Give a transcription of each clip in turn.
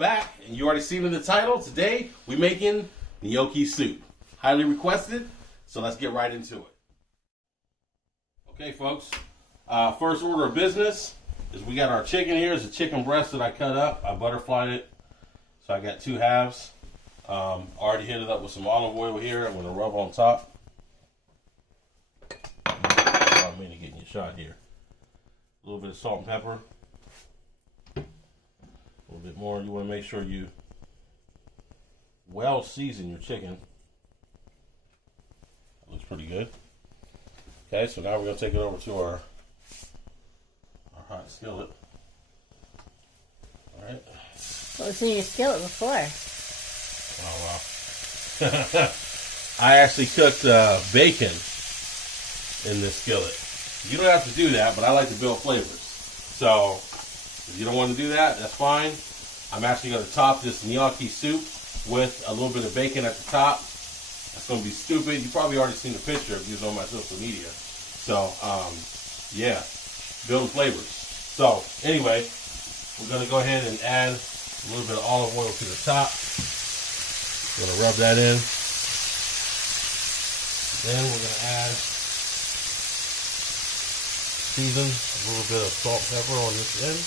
back, and you already seen in the title. Today, we're making gnocchi soup. Highly requested, so let's get right into it. Okay, folks. First order of business is we got our chicken here. It's a chicken breast that I cut up. I butterflied it, so I got 2 halves. Already hit it up with some olive oil here. I'm going to rub on top. I'm going to get you a shot here. A little bit of salt and pepper. A little bit more. You want to make sure you well season your chicken. That looks pretty good. Okay, so now we're going to take it over to our hot skillet. All right. What was in your skillet before? Oh, wow. I actually cooked bacon in this skillet. You don't have to do that, but I like to build flavors. So, if you don't want to do that, that's fine. I'm actually going to top this gnocchi soup with a little bit of bacon at the top. That's going to be stupid. You've probably already seen the picture if you're on my social media. So, yeah, building flavors. So, anyway, we're going to go ahead and add a little bit of olive oil to the top. We're going to rub that in. Then we're going to add, season a little bit of salt and pepper on this end.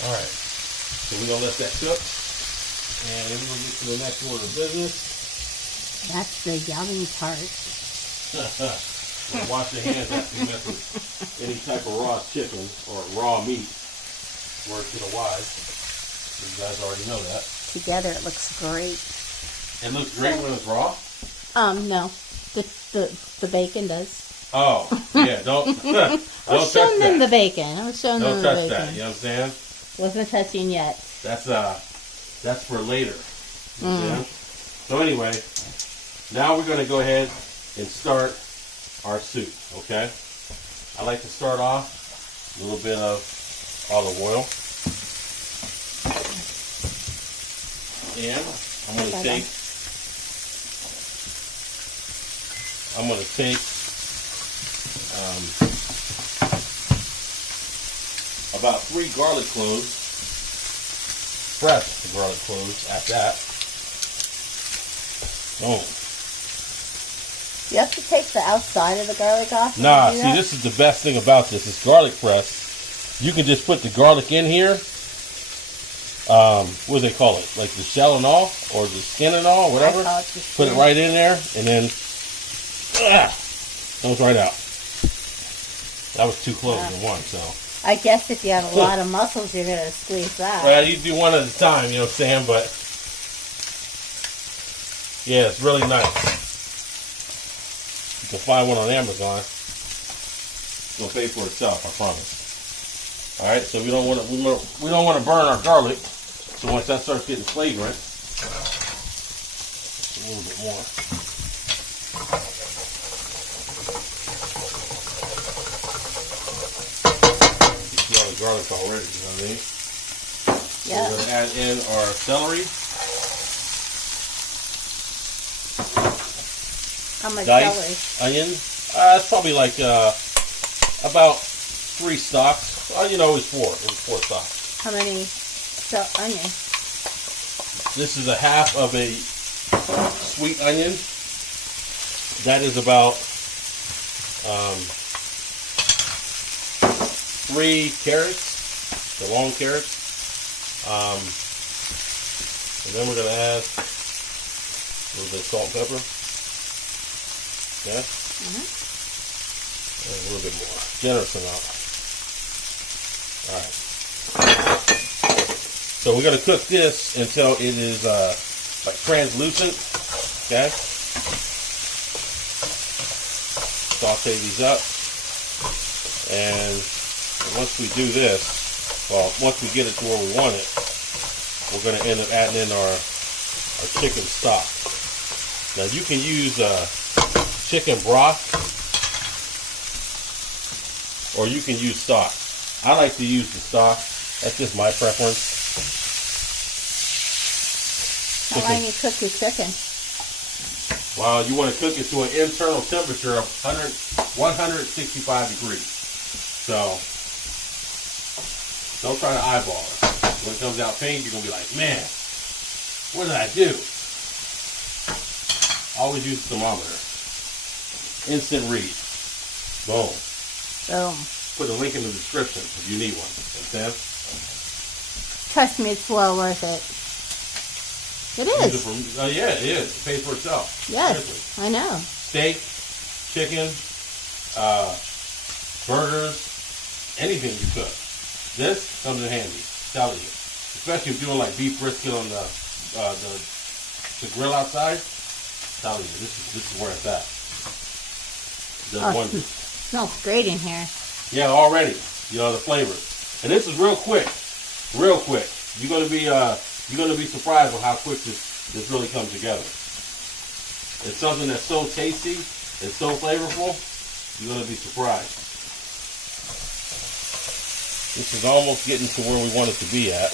All right, so we're going to let that cook. And then we're going to get to the next order of business. That's the yummy part. Wash your hands after you mess with any type of raw chicken or raw meat. Word to the wise. You guys already know that. Together it looks great. It looks great when it's raw? No. The bacon does. Oh, yeah, don't I was showing them the bacon. I was showing them the bacon. Don't touch that, you know what I'm saying? Wasn't touching yet. That's for later. You know? So anyway, now we're going to go ahead and start our soup, okay? I like to start off with a little bit of olive oil. And I'm going to take about 3 garlic cloves, fresh garlic cloves at that. Boom. You have to take the outside of the garlic off? Nah, see, this is the best thing about this. It's garlic press. You can just put the garlic in here. What do they call it? Like the shell and all? Or the skin and all? Whatever. Put it right in there. And then, comes right out. That was 2 cloves in one, so. I guess if you have a lot of muscles, you're going to squeeze that. Well, you do one at a time, you know what I'm saying? But, yeah, it's really nice. You can find one on Amazon. It's going to pay for itself, I promise. All right, so we don't want to burn our garlic. So once that starts getting flagrant, a little bit more. You see all the garlic already, you know what I mean? Yeah. We're going to add in our celery. How much Diced celery? onion. It's probably like about 3 stalks. You know, it was 4. It was 4 stalks. How many onions? This is a half of a sweet onion. That is about 3 carrots, the long carrots. And then we're going to add a little bit of salt and pepper. Yeah? And a little bit more. Generous amount. Alright. So we're going to cook this until it is like translucent. Okay? Saute these up. And once we do this, well, once we get it to where we want it, we're going to end up adding in our chicken stock. Now you can use chicken broth, or you can use stock. I like to use the stock. That's just my preference. How long you cook your chicken? Well, you want to cook it to an internal temperature of 100 165 degrees. So don't try to eyeball it. When it comes out pink, you're gonna be like, man, what did I do? Always use the thermometer. Instant read. Boom. Boom. Put a link in the description if you need one. Understand? Trust me, it's well worth it. It is. Yeah, it is. It pays for itself. Yes, Seriously. I know. Steak, chicken, burgers, anything you cook. This comes in handy. Telling you, especially if you're doing like beef brisket on the grill outside. Telling you, this is where it's at. Does wonders. Smells great in here. Yeah, already. You know the flavors, and this is real quick. Real quick. You're gonna be surprised on how quick this really comes together. It's something that's so tasty and so flavorful. You're gonna be surprised. This is almost getting to where we want it to be at.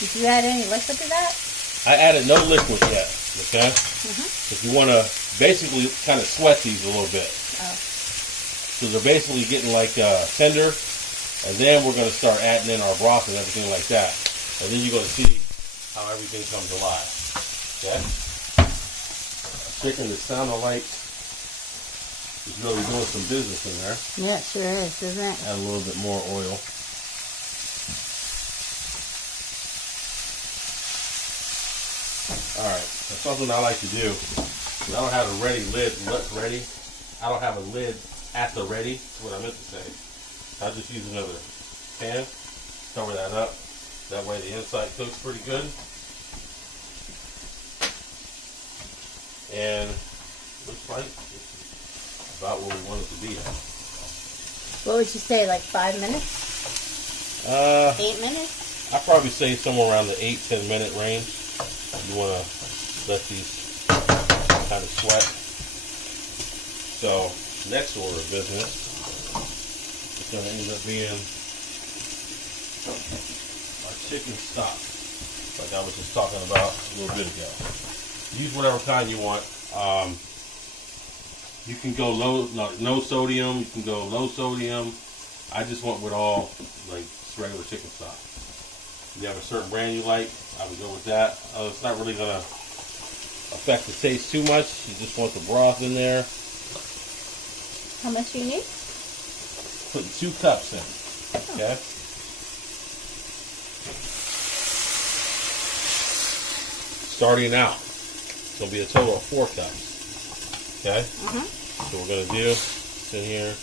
Did you add any liquid to that? I added no liquid yet. Okay. Because you want to basically kind of sweat these a little bit. Oh. So they're basically getting like tender, and then we're going to start adding in our broth and everything like that. And then you're going to see how everything comes alive. Okay? Chicken that sounded like it's really doing some business in there. Yeah, it sure is, isn't it? Add a little bit more oil. Alright, that's something I like to do. I don't have a ready lid ready. I don't have a lid at the ready. That's what I meant to say. I'll just use another pan, cover that up. That way the inside cooks pretty good. And looks like it's about where we want it to be at. What would you say, like 5 minutes? 8 minutes? I'd probably say somewhere around the 8-10 minute range. You want to let these kind of sweat. So, next order of business is going to end up being our chicken stock, like I was just talking about a little bit ago. Use whatever kind you want. You can go no sodium. You can go low sodium. I just went with all like regular chicken stock. If you have a certain brand you like, I would go with that. It's not really going to affect the taste too much. You just want the broth in there. How much do you need? Putting 2 cups in. Okay. Starting out, it's going to be a total of 4 cups. Okay. So we're going to do this in here.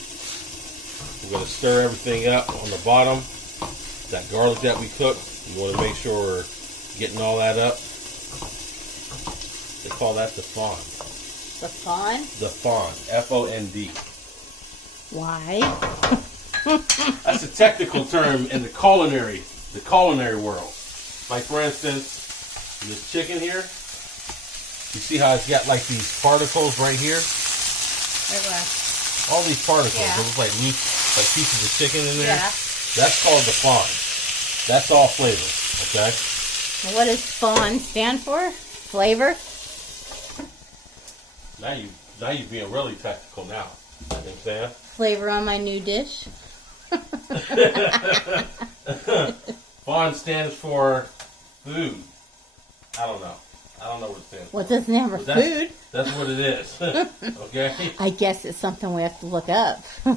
We're going to stir everything up on the bottom. That garlic that we cooked, you want to make sure we're getting all that up. They call that the fond. The fond? The fond. F-O-N-D. Why? That's a technical term in the culinary world. Like for instance, this chicken here, you see how it's got like these particles right here? All these particles. Yeah. It looks like loose, like pieces of chicken in there. Yeah. That's called the fond. That's all flavor. Okay. Well, what does fond stand for? Flavor? Now you're being really technical now. You know what I'm saying? Flavor on my new dish. Fond stands for food. I don't know what it stands for. Well, it doesn't have But food. That's what it is. Okay? I guess it's something we have to look up. You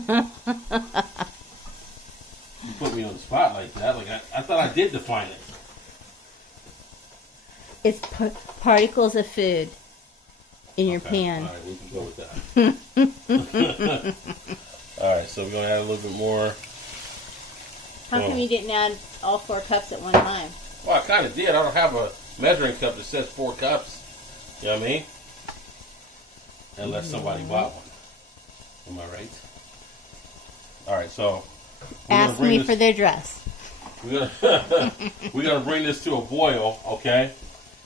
put me on the spot like that. Like I thought I did define it. It's particles of food in your pan. All right, we can go with that. All right, so we're going to add a little bit more. How come you didn't add all 4 cups at one time? Well, I kind of did. I don't have a measuring cup that says 4 cups. You know what I mean? Unless somebody bought one. Am I right? All right, so Ask me for their address. We're gonna bring this to a boil, okay?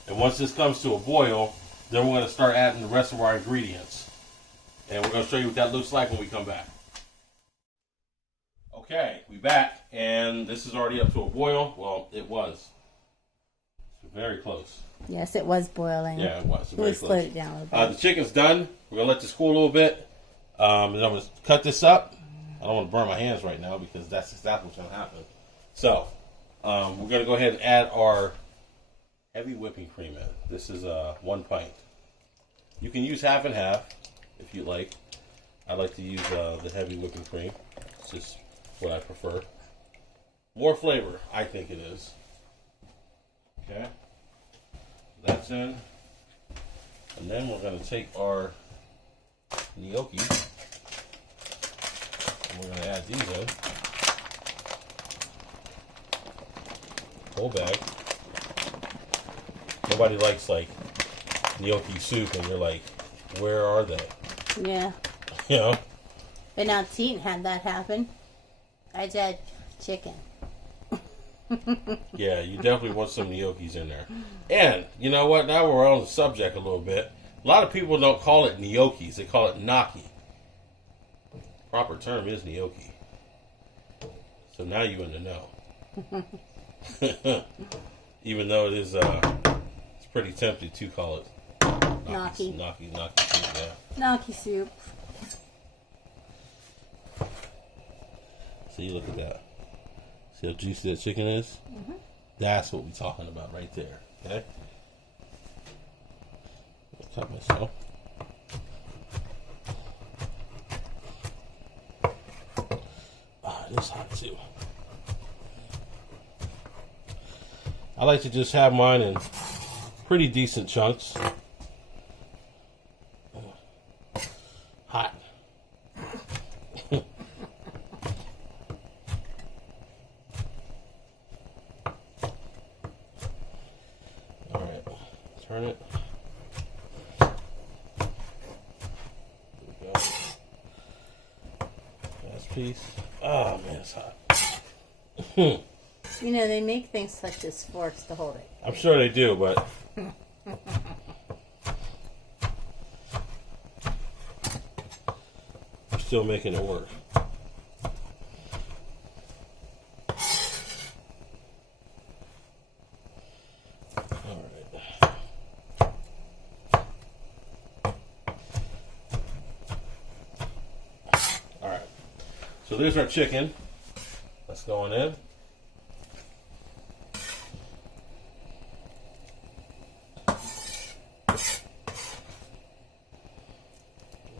And once this comes to a boil, then we're gonna start adding the rest of our ingredients, and we're gonna show you what that looks like when we come back. Okay, we back, and this is already up to a boil. Well, it was. It's very close. Yes, it was boiling. Yeah, it was. We slowed it down a little bit. The chicken's done. We're gonna let this cool a little bit. And I'm going to cut this up. I don't want to burn my hands right now because that's exactly what's going to happen. So, we're going to go ahead and add our heavy whipping cream in. This is 1 pint. You can use half and half if you like. I like to use the heavy whipping cream. It's just what I prefer. More flavor, I think it is. Okay. That's in. And then we're going to take our gnocchi. And we're going to add these in. Whole bag. Nobody likes like gnocchi soup and you're like, where are they? Yeah. You know? But now Teton had that happen. I had chicken. Yeah, you definitely want some gnocchis in there. And, you know what? Now we're on the subject a little bit. A lot of people don't call it gnocchis. They call it gnocchi. Proper term is gnocchi. So now you're in the know. Even though it is, it's pretty tempting to call it Gnocchi. Gnocchi soup, yeah. Gnocchi soup. See, look at that. See how juicy that chicken is? Mm-hmm. That's what we're talking about right there. Okay? I'll cut myself. Ah, it is hot too. I like to just have mine in pretty decent chunks. Hot. Alright, turn it. There we go. Last piece. Oh man, it's hot. You know, they make things such as forks to hold it. I'm sure they do, but I'm still making it work. Alright. Alright. So there's our chicken. That's going in.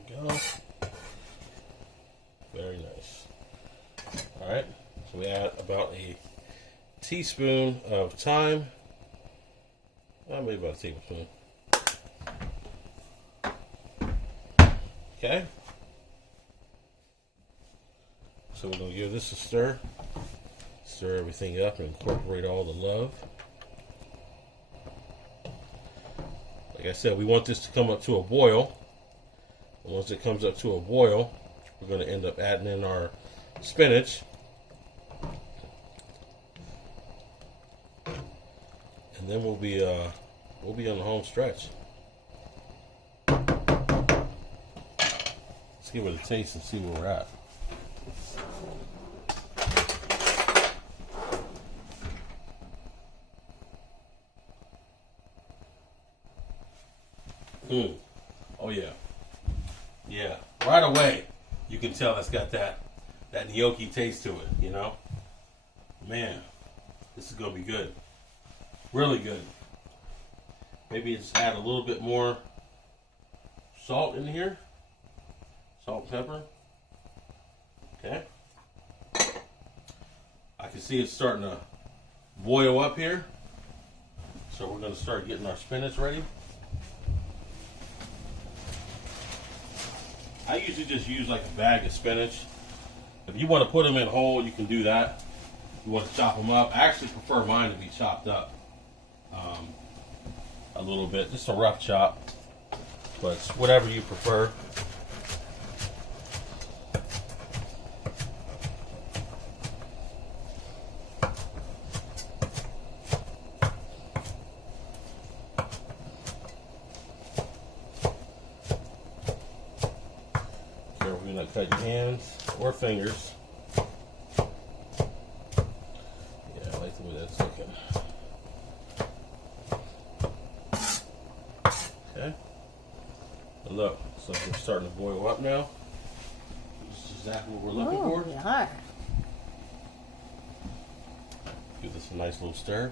Go. Very nice. Alright, so we add about a teaspoon of thyme. Maybe about a tablespoon. Okay. So we're going to give this a stir. Stir everything up and incorporate all the love. Like I said, we want this to come up to a boil. And once it comes up to a boil, we're going to end up adding in our spinach. And then we'll be on the home stretch. Let's give it a taste and see where we're at. Oh yeah. Yeah. Right away, you can tell it's got that gnocchi taste to it, you know? Man, this is gonna be good. Really good. Maybe just add a little bit more salt in here. Salt and pepper. Okay. I can see it's starting to boil up here. So we're gonna start getting our spinach ready. I usually just use like a bag of spinach. If you want to put them in whole, you can do that. If you want to chop them up, I actually prefer mine to be chopped up a little bit, just a rough chop, but it's whatever you prefer. Careful you not cut your hands or fingers. Yeah, I like the way that's looking. Okay. And look, so we're starting to boil up now. exactly what we're looking for. We are. Give this a nice little stir.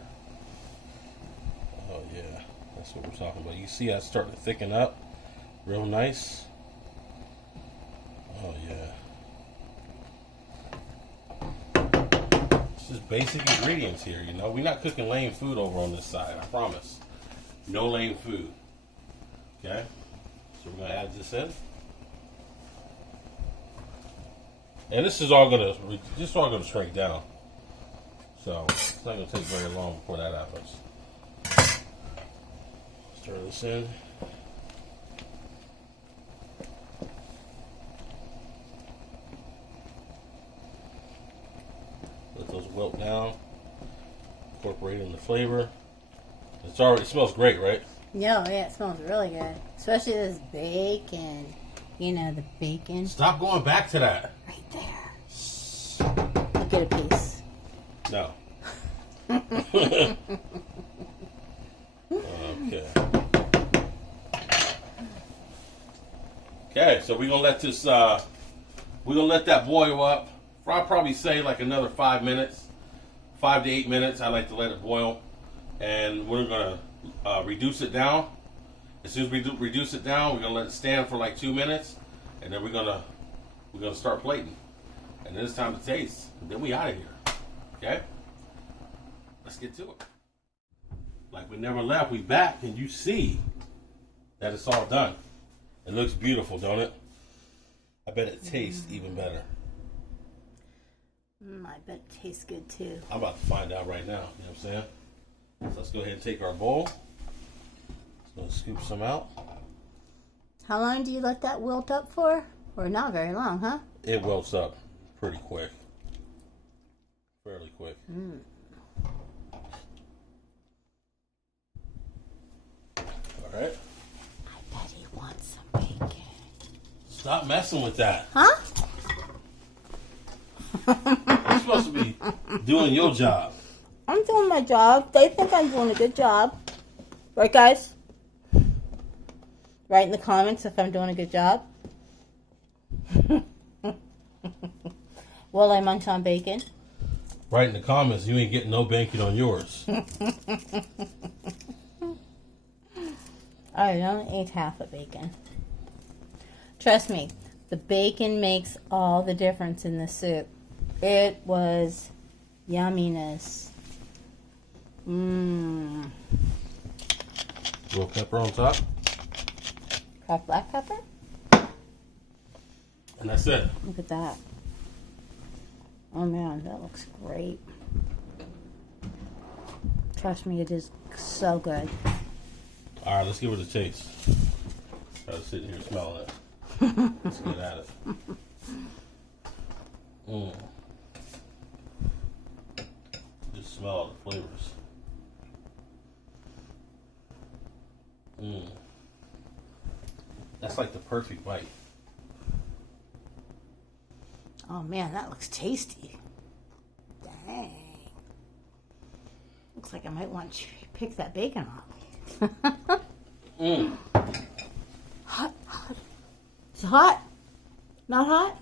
Oh yeah, that's what we're talking about. You see how it's starting to thicken up, real nice. Oh yeah. This is basic ingredients here. You know, we're not cooking lame food over on this side. I promise. No lame food. Okay. So we're gonna add this in. And this is all gonna shrink down. So it's not gonna take very long before that happens. Stir this in. Let those wilt down. Incorporating the flavor. It smells great, right? Yeah, it smells really good. Especially this bacon. You know, the bacon. Stop going back to that. Right there. I'll get a piece. No. Okay. Okay, so we're gonna let this that boil up. I'll probably say like another 5 minutes. 5 to 8 minutes. I like to let it boil. And we're gonna reduce it down. As soon as we reduce it down, we're gonna let it stand for like 2 minutes, and then we're gonna start plating. And then it's time to taste. And then we out of here. Okay? Let's get to it. Like we never left, we back, and you see that it's all done. It looks beautiful, don't it? I bet it tastes even better. I bet it tastes good too. I'm about to find out right now. You know what I'm saying? So let's go ahead and take our bowl. Let's scoop some out. How long do you let that wilt up for? Or not very long, huh? It wilts up pretty quick. Fairly quick. All right. I bet he wants some bacon. Stop messing with that. Huh? You're supposed to be doing your job. I'm doing my job. They think I'm doing a good job. Right, guys? Write in the comments if I'm doing a good job. Will I munch on bacon? Write in the comments, you ain't getting no bacon on yours. I only ate half a bacon. Trust me, the bacon makes all the difference in the soup. It was yumminess. Little pepper on top. Cracked black pepper? And that's it. Look at that. Oh man, that looks great. Trust me, it is so good. Alright, let's give it a taste. Try to sit here smelling it. Let's get at it. Just smell all the flavors. That's like the perfect bite. Oh man, that looks tasty. Dang. Looks like I might want to pick that bacon off. Hot, hot. Is it hot? Not hot?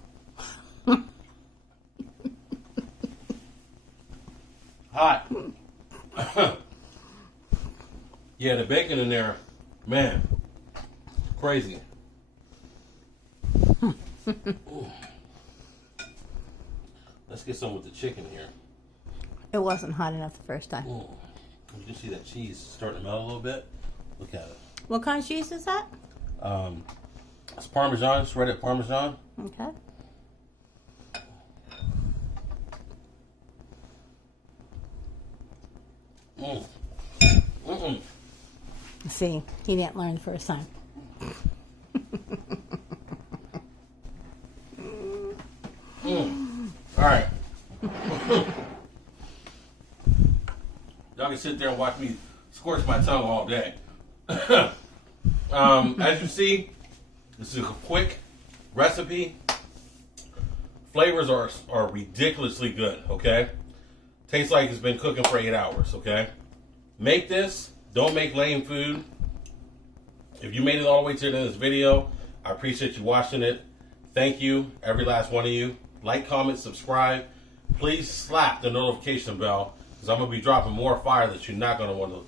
Hot. Yeah, the bacon in there, man, crazy. Let's get some with the chicken here. It wasn't hot enough the first time. You can see that cheese starting to melt a little bit. Look at it. What kind of cheese is that? It's Parmesan, shredded Parmesan. Okay. See, he didn't learn the first time. All right. Y'all can sit there and watch me scorch my tongue all day. As you see, this is a quick recipe. Flavors are ridiculously good, okay? Tastes like it's been cooking for 8 hours, okay? Make this. Don't make lame food. If you made it all the way to the end of this video, I appreciate you watching it. Thank you, every last one of you. Like, comment, subscribe. Please slap the notification bell because I'm gonna be dropping more fire that you're not gonna want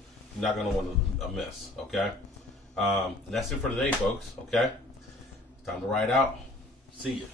to miss. Okay, and that's it for today, folks. Okay, it's time to ride out. See ya.